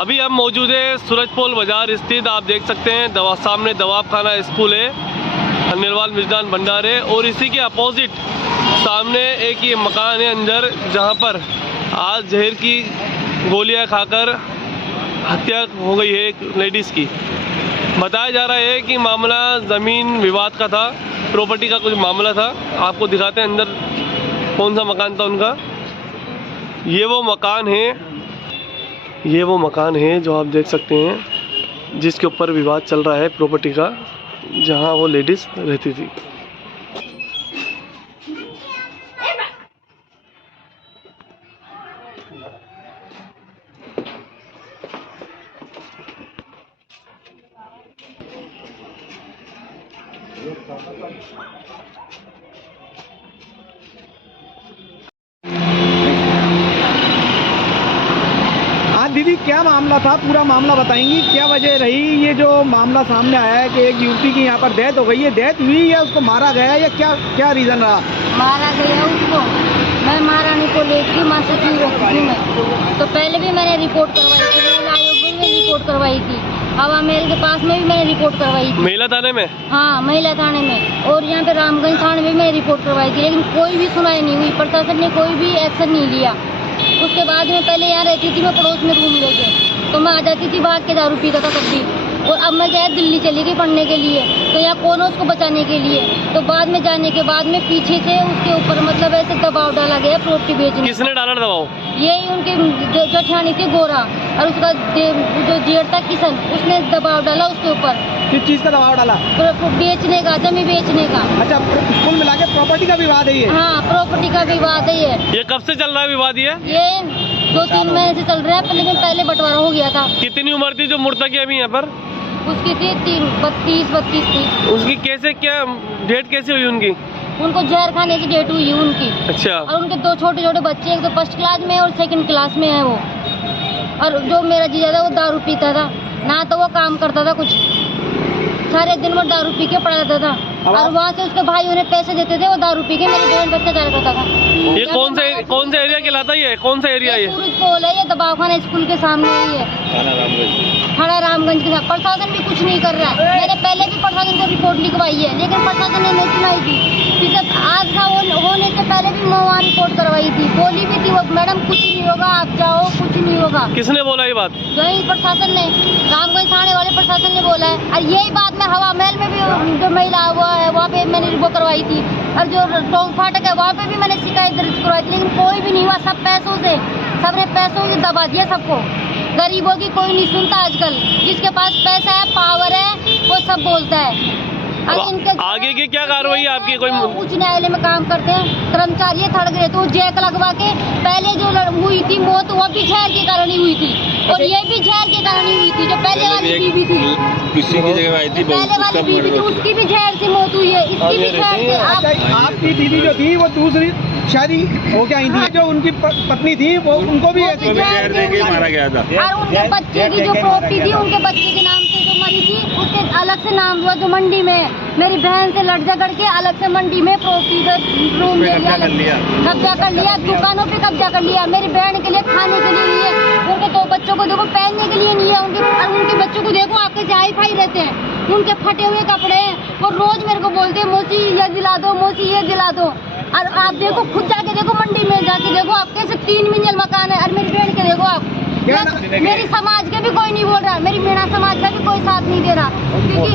अभी हम मौजूद है सूरजपोल बाजार स्थित, आप देख सकते हैं सामने दवाब खाना स्कूल है, निर्वाल मिजदान भंडारे, और इसी के अपोजिट सामने एक ये मकान है अंदर, जहां पर आज जहर की गोलियां खाकर हत्या हो गई है एक लेडीज़ की। बताया जा रहा है कि मामला ज़मीन विवाद का था, प्रॉपर्टी का कुछ मामला था। आपको दिखाते हैं अंदर कौन सा मकान था उनका। ये वो मकान है जो आप देख सकते हैं, जिसके ऊपर विवाद चल रहा है प्रॉपर्टी का, जहां वो लेडीज़ रहती थी। दीदी, क्या मामला था? पूरा मामला बताएंगी, क्या वजह रही? ये जो मामला सामने आया है कि एक युवती की यहाँ पर डेथ हो गई है, डेथ हुई या उसको मारा गया या क्या रीजन रहा? मारा गया उसको। मैं महारानी को लेकर माँ से क्यों रोकती मैं, तो पहले भी मैंने रिपोर्ट करवाई थी, महिला आयोग में भी रिपोर्ट करवाई थी, हवा महल के पास में भी मैंने रिपोर्ट करवाई थी, महिला थाने में। हाँ, महिला थाने में, और यहाँ पे रामगंज थाने में मैंने रिपोर्ट करवाई थी, लेकिन कोई भी सुनाई नहीं हुई, प्रशासन ने कोई भी एक्शन नहीं लिया। उसके बाद में पहले यहाँ रहती थी मैं पड़ोस में रूम लेके, तो मैं आ जाती थी भाग के दारू पीता था तब भी, और अब मैं क्या दिल्ली चली गई पढ़ने के लिए, तो यहाँ कौन है उसको बचाने के लिए। तो बाद में जाने के बाद में पीछे से उसके ऊपर मतलब ऐसे दबाव डाला गया प्रॉपर्टी बेचने। किसने डाला दबाव? यही उनके जेठानी थी गोरा, और उसका जो जेठ था किशन, उसने दबाव डाला उसके ऊपर। किस चीज का दबाव डाला? बेचने का, जमीन बेचने का। अच्छा, कुल मिला के प्रॉपर्टी का विवाद है ये? हाँ, प्रॉपर्टी का विवाद है ये कब से चल रहा है विवाद? ये 2-3 महीने से चल रहा है, लेकिन पहले बंटवारा हो गया था। कितनी उम्र थी जो मुर्तकी अभी यहाँ पर? उसकी थी 32 थी। उसकी कैसे, क्या डेट कैसे हुई उनकी? उनको जहर खाने की डेट हुई उनकी। अच्छा। और उनके 2 छोटे बच्चे, एक तो 1st क्लास में और 2nd क्लास में है वो। और जो मेरा जीजा था वो दारू पीता था, ना तो वो काम करता था कुछ, सारे दिन वो दारू पी के पड़ा रहता था, और वहाँ से उसके भाई उन्हें पैसे देते थे, वो दारू पी के मेरी बहन पर अत्याचार करता था। ये कौन सा एरिया कहलाता है? कौन सा एरिया है? सूरजपोल है, ये दबावखाना स्कूल के सामने ही है, थाना रामगंज के साथ। प्रशासन भी कुछ नहीं कर रहा है। मैंने पहले भी प्रशासन को रिपोर्ट लिखवाई है, लेकिन प्रशासन ने नहीं सुनाई थी। आज का होने से पहले भी मैं वहाँ रिपोर्ट करवाई थी, बोली भी थी वो मैडम कुछ नहीं होगा, आप जाओ, कुछ नहीं होगा। किसने बोला ये बात? यही प्रशासन ने, रामगंज थाने वाले प्रशासन ने बोला है। और यही बात मैं हवा महल में भी जो महिला हुआ है वहाँ पे मैंने रिपोर्ट करवाई थी, और जो टोंक फाटक है वहाँ पे भी मैंने शिकायत दर्ज करवाई थी, लेकिन कोई भी नहीं हुआ। सब पैसों से, सबने पैसों से दबा दिया सबको। गरीबों की कोई नहीं सुनता आजकल, जिसके पास पैसा है, पावर है, वो सब बोलता है। आगे की क्या कार्रवाई है आपकी? कोई उच्च न्यायालय में काम करते हैं कर्मचारी, थर्ड ग्रेड, तो जैक लगवा के पहले जो हुई थी मौत, वो भी जहर के कारण ही हुई थी, और ये भी जहर के कारण ही हुई थी। जो पहले वाली बीवी थी, किसी की जगह आई थी, पहले वाली बीवी थी, उसकी भी जहर से मौत हुई है, इसकी भी जहर से। आपकी दीदी जो थी वो दूसरी शादी हो के आई थी, जो उनकी पत्नी थी वो उनको भी ऐसे जहर देके मारा गया था। और उनके बच्चे की जो प्रॉपर्टी थी, उनके बच्चे के नाम से जो मरी थी, उसके अलग से नाम हुआ, जो मंडी में मेरी बहन से लड़ झगड़ के अलग से मंडी में प्रॉपर्टी का रूम ले लिया, कब्जा कर लिया, दुकानों पे कब्जा कर लिया। मेरी बहन के लिए खाने के लिए लिए, उनके 2 बच्चों को देखो पहनने के लिए नहीं है, उनके बच्चों को देखो आपके हाई-फाई रहते हैं, उनके फटे हुए कपड़े हैं, और रोज मेरे को बोलते हैं मौसी ये दिला दो, मौसी ये दिला दो। और आप देखो, खुद जाके देखो, मंडी में जाके देखो, आप कैसे 3 मंजिल मकान है, और मेरी बहन के देखो आप। मेरी समाज के भी कोई नहीं बोल रहा, मेरी मीणा समाज का भी कोई साथ नहीं दे रहा, क्योंकि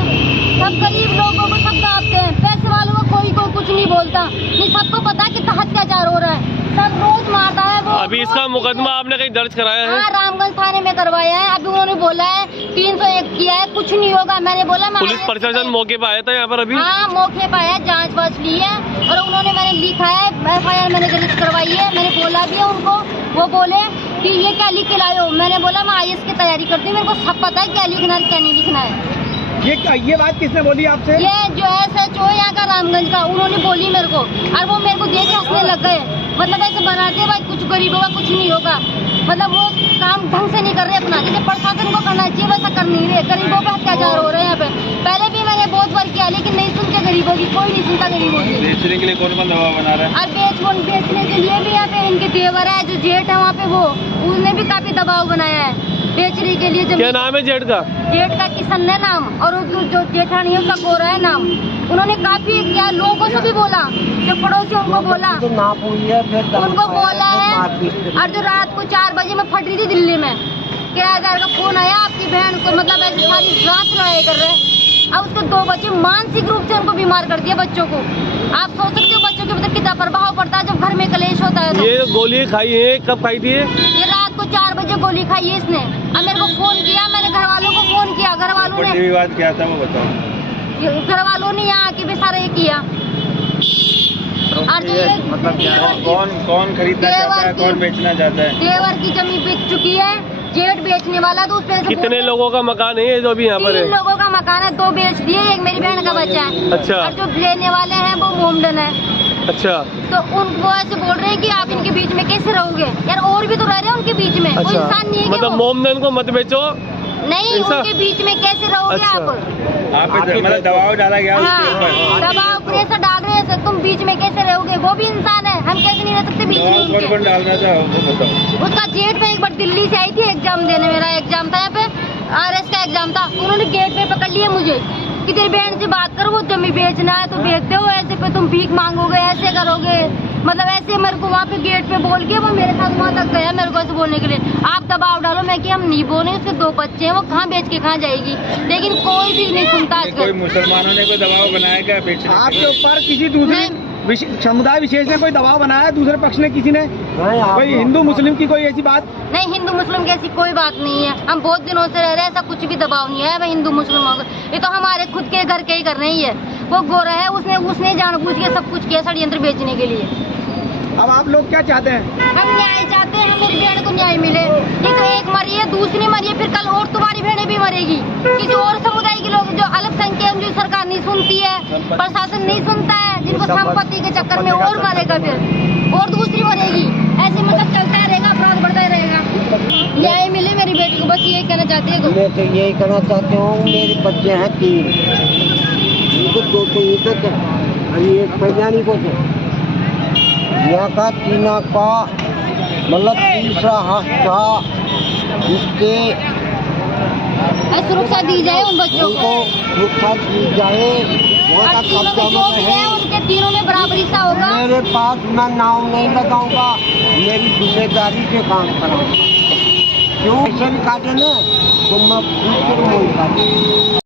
सब गरीब लोगों को सब दाबते हैं, पैसे वालों को कोई कुछ नहीं बोलता। नहीं, सबको पता है कितना अत्याचार हो रहा है, सब रोज मारता है वो। अभी इसका मुकदमा आपने कहीं दर्ज कराया है? हाँ, रामगंज थाने में करवाया है। अभी उन्होंने बोला है 301 किया है, कुछ नहीं होगा। मैंने बोला पुलिस प्रशासन मौके पे आया था यहाँ पर अभी? हाँ, मौके पे आया, जांच वाच ली है, और उन्होंने मैंने लिखा है, FIR मैंने दर्ज करवाई है। मैंने बोला भी है उनको, वो बोले कि ये क्या लिख के लाए हो? मैंने बोला मैं IAS की तैयारी करती हूँ, मेरे को सब पता है क्या लिखना है क्या नहीं लिखना है। ये बात किसने बोली आपसे? ये जो SHO यहाँ का रामगंज का, उन्होंने बोली मेरे को, और वो मेरे को देख के हंसने लग गए। मतलब ऐसे बनाते भाई कुछ गरीबों का कुछ नहीं होगा, मतलब वो काम ढंग से नहीं कर रहे अपना, जैसे प्रशासन को करना चाहिए वैसा कर नहीं रहे। गरीबों पे अत्याचार हो रहे हैं यहाँ पे। पहले भी मैंने बहुत बार किया, लेकिन नहीं सुनते गरीबों की, कोई नहीं सुनता गरीबों की। बेचने के लिए कौन दबाव बना रहा है? और बेचने के लिए भी यहाँ पे इनके देवर है, जो जेठ है वहाँ पे, वो उसने भी काफी दबाव बनाया है। बेचने के लिए क्या जमीन। नाम है जेठ का? जेठ का किशन है नाम, और जो जेठानी है उसका गोरा है नाम। उन्होंने काफी क्या लोगों से भी बोला, जो पड़ोसी उनको बोला, उनको बोला है। और जो रात को 4 बजे मैं फट रही थी दिल्ली में, किराएदार का फोन आया, आपकी बहन को मतलब ऐसे सारी रात लड़ाई कर रहे हैं। अब उसको 2 बच्चे मानसिक रूप से उनको बीमार कर दिया बच्चों को। आप सोच सकते हो बच्चों के ऊपर कितना प्रभाव पड़ता है जब घर में कलेश होता है। तो ये गोली खाई है, कब खाई थी ये रात को 4 बजे गोली खाई है इसने। अब मेरे को फोन किया, मैंने घर वालों को फोन किया, घर वालों ने, विवाद क्या था वो बताओ। घर वालों ने यहाँ आके भी सारा ये किया। और मतलब क्या है? कौन खरीदना चाहता है, कौन बेचना चाहता है? देवर की जमीन बेच चुकी है, जेठ बेचने वाला, तो उस पे कितने लोगों का मकान है ये जो अभी यहाँ पर 3 है? लोगों का मकान है, 2 बेच दिए, एक मेरी बहन का बच्चा है। अच्छा। और जो लेने वाले हैं वो मोमडन है। अच्छा, तो उनको ऐसे बोल रहे हैं कि आप इनके बीच में कैसे रहोगे यार, और भी तो रह रहे हैं उनके बीच में, कोई इंसान नहीं है कि मतलब वो? मोमडन को मत बेचो। नहीं, ऐसा? उनके बीच में कैसे रहोगे अच्छा। आप? मतलब दबाव डाला गया उसके ऊपर। हाँ, दबाव प्रेशर डाल रहे हैं, तुम बीच में कैसे रहोगे? वो भी इंसान है, हम कैसे नहीं रह सकते बीच में दबाव उनके? कौन डाल रहा था वो बताओ। उसका जेठ पे एक बार दिल्ली से आई थी एग्जाम देने, मेरा एग्जाम था यहाँ पे, RS का एग्जाम था। उन्होंने गेट पे पकड़ लिया मुझे कि तेरी बहन से बात करो, वो जमीन बेचना है तो बेच दो, ऐसे पे तुम भीख मांगोगे, ऐसे करोगे, मतलब ऐसे मेरे को वहाँ पे गेट पे बोल के वो मेरे साथ वहाँ तक गया मेरे को ऐसे बोलने के लिए। आप दबाव डालो, मैं कि हम नहीं बोले, उसके 2 बच्चे हैं, वो कहाँ बेच के कहाँ जाएगी, लेकिन कोई भी नहीं सुनता कोई आजकल। मुसलमानों ने कोई दबाव बनाया क्या बेचने के आपके लिए? ऊपर किसी दूसरे समुदाय विशेष ने कोई दबाव बनाया, दूसरे पक्ष ने, किसी ने, कोई हिंदू मुस्लिम की कोई ऐसी बात? नहीं, हिंदू मुस्लिम की ऐसी कोई बात नहीं है, हम बहुत दिनों से रह रहे हैं, ऐसा कुछ भी दबाव नहीं है भाई हिंदू मुस्लिम। ये तो हमारे खुद के घर के ही कर रही है। वो गोरा है, उसने जानबूझ के सब कुछ किया षड्यंत्र बेचने के लिए। अब आप लोग क्या चाहते हैं? हम न्याय चाहते हैं, मेरी बहन को न्याय मिले। ये तो एक मरी है, दूसरी मरी है, फिर कल और तुम्हारी बहनें भी मरेगी। किसी और समुदाय के लोग जो अल्पसंख्यक, जो सरकार नहीं सुनती है, प्रशासन नहीं सुनता है, जिनको संपत्ति के चक्कर में और मरेगा, फिर और दूसरी मरेगी। ऐसे मतलब चलता रहेगा, अपराध बढ़ता ही रहेगा। न्याय मिले मेरी बेटी को, बस ये कहना चाहती है। मैं तो यही कहना चाहती हूँ, मेरे बच्चे हैं 3, उनको 2 तो ये तक अभी एक पैजानी को तो यहाँ का चीना का मतलब तीसरा हक था, जिससे सुरक्षा दी जाए उन बच्चों उनको को, सुरक्षा दी जाए, वहाँ का तीनों कब्जा में जो में भी है रहे। उनके तीनों में बराबरी सा होगा। मेरे पास मैं नाव नहीं लगाऊंगा, मेरी जिम्मेदारी से काम कराऊंगा। क्यों पैसे भी काटे ना तो मैं पूछ कर नहीं काटे।